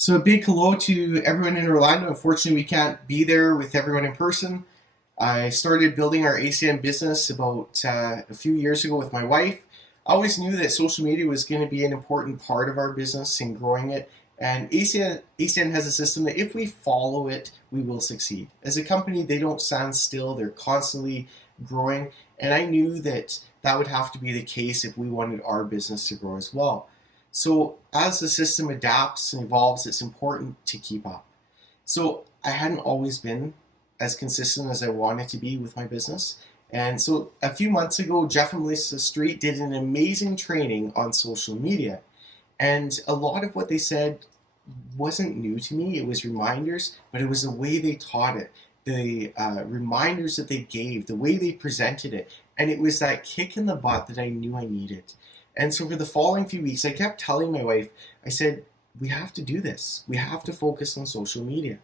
So a big hello to everyone in Orlando. Unfortunately, we can't be there with everyone in person. I started building our ACN business about a few years ago with my wife. I always knew that social media was going to be an important part of our business in growing it. And ACN has a system that if we follow it, we will succeed. As a company, they don't stand still. They're constantly growing. And I knew that that would have to be the case if we wanted our business to grow as well. So as the system adapts and evolves, it's important to keep up. So I hadn't always been as consistent as I wanted to be with my business. And so a few months ago, Jeff and Melissa Street did an amazing training on social media. And a lot of what they said wasn't new to me. It was reminders, but it was the way they taught it, the reminders that they gave, the way they presented it. And it was that kick in the butt that I knew I needed. And so for the following few weeks, I kept telling my wife, I said, we have to do this. We have to focus on social media.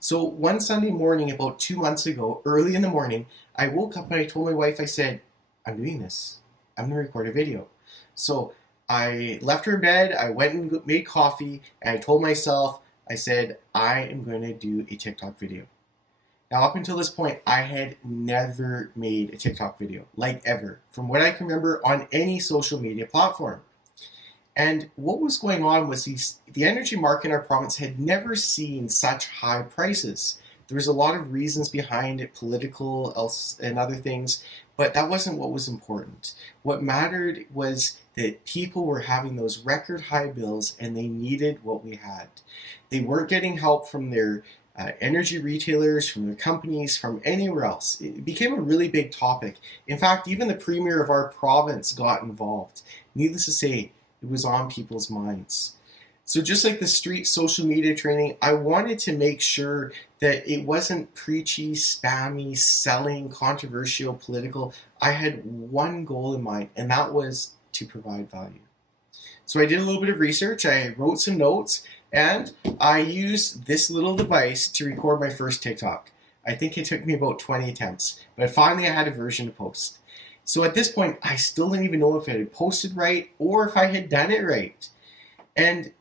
So one Sunday morning, about 2 months ago, early in the morning, I woke up and I told my wife, I said, I'm doing this. I'm going to record a video. So I left her in bed, I went and made coffee, and I told myself, I said, I am going to do a TikTok video. Now, up until this point, I had never made a TikTok video, like ever, from what I can remember on any social media platform. And what was going on was the energy market in our province had never seen such high prices. There was a lot of reasons behind it, political and other things, but that wasn't what was important. What mattered was that people were having those record high bills and they needed what we had. They weren't getting help from their energy retailers, from their companies, from anywhere else. It became a really big topic. In fact, even the premier of our province got involved. Needless to say, it was on people's minds. So just like the street social media training, I wanted to make sure that it wasn't preachy, spammy, selling, controversial, political. I had one goal in mind, and that was to provide value. So I did a little bit of research, I wrote some notes, and I used this little device to record my first TikTok. I think it took me about 20 attempts, but finally I had a version to post. So at this point, I still didn't even know if I had posted right or if I had done it right. And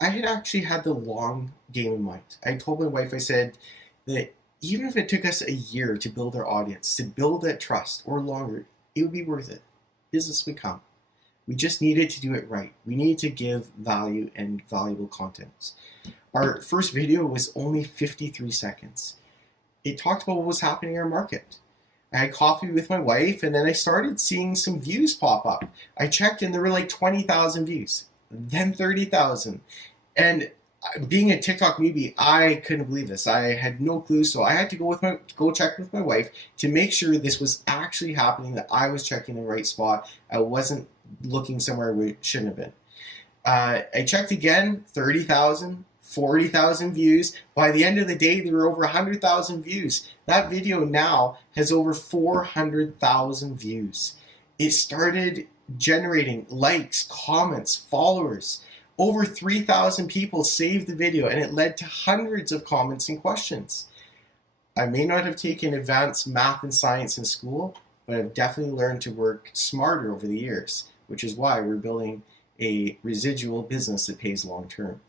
I had actually had the long game in mind. I told my wife, I said that even if it took us a year to build our audience, to build that trust or longer, it would be worth it. Business would come. We just needed to do it right. We needed to give value and valuable content. Our first video was only 53 seconds. It talked about what was happening in our market. I had coffee with my wife, and then I started seeing some views pop up. I checked, and there were like 20,000 views, then 30,000. And being a TikTok newbie, I couldn't believe this. I had no clue, so I had to go check with my wife to make sure this was actually happening, that I was checking the right spot. I wasn't looking somewhere where it shouldn't have been. I checked again, 30,000, 40,000 views. By the end of the day, there were over 100,000 views. That video now has over 400,000 views. It started generating likes, comments, followers. Over 3,000 people saved the video, and it led to hundreds of comments and questions. I may not have taken advanced math and science in school, but I've definitely learned to work smarter over the years, which is why we're building a residual business that pays long term.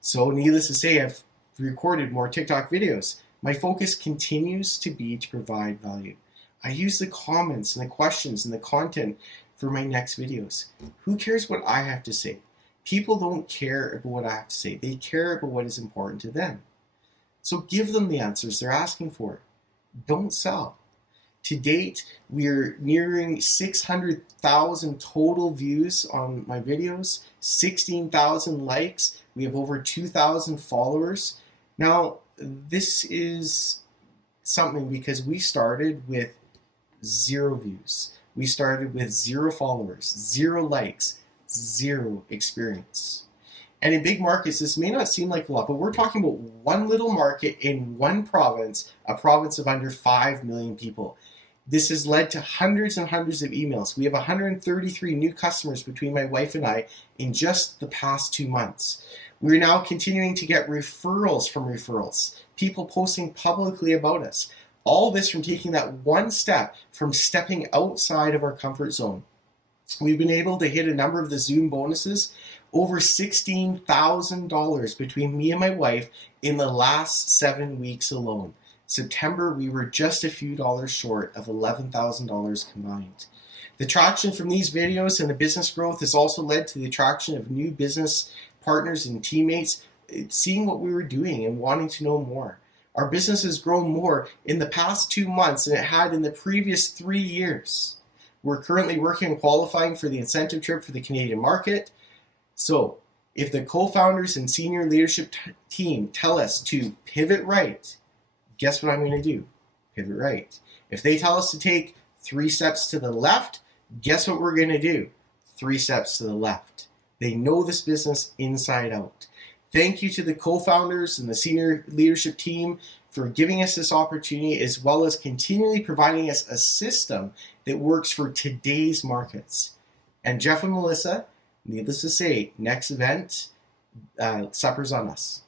So needless to say, I've recorded more TikTok videos. My focus continues to be to provide value. I use the comments and the questions and the content for my next videos. Who cares what I have to say? People don't care about what I have to say. They care about what is important to them. So give them the answers they're asking for. Don't sell. To date, we're nearing 600,000 total views on my videos, 16,000 likes. We have over 2,000 followers. Now, this is something because we started with 0 views. We started with 0 followers, 0 likes, 0 experience. And in big markets, this may not seem like a lot, but we're talking about one little market in one province, a province of under 5 million people. This has led to hundreds and hundreds of emails. We have 133 new customers between my wife and I in just the past 2 months. We're now continuing to get referrals from referrals, people posting publicly about us. All this from taking that one step, from stepping outside of our comfort zone. We've been able to hit a number of the Zoom bonuses. over $16,000 between me and my wife in the last 7 weeks alone. September, we were just a few dollars short of $11,000 combined. The traction from these videos and the business growth has also led to the attraction of new business partners and teammates seeing what we were doing and wanting to know more. Our business has grown more in the past 2 months than it had in the previous 3 years. We're currently working on qualifying for the incentive trip for the Canadian market. So, if the co-founders and senior leadership team tell us to pivot right, guess what I'm going to do? Pivot right. If they tell us to take 3 steps to the left, guess what we're going to do? 3 steps to the left. They know this business inside out. Thank you to the co-founders and the senior leadership team for giving us this opportunity, as well as continually providing us a system that works for today's markets. And Jeff and Melissa, needless to say, next event, supper's on us.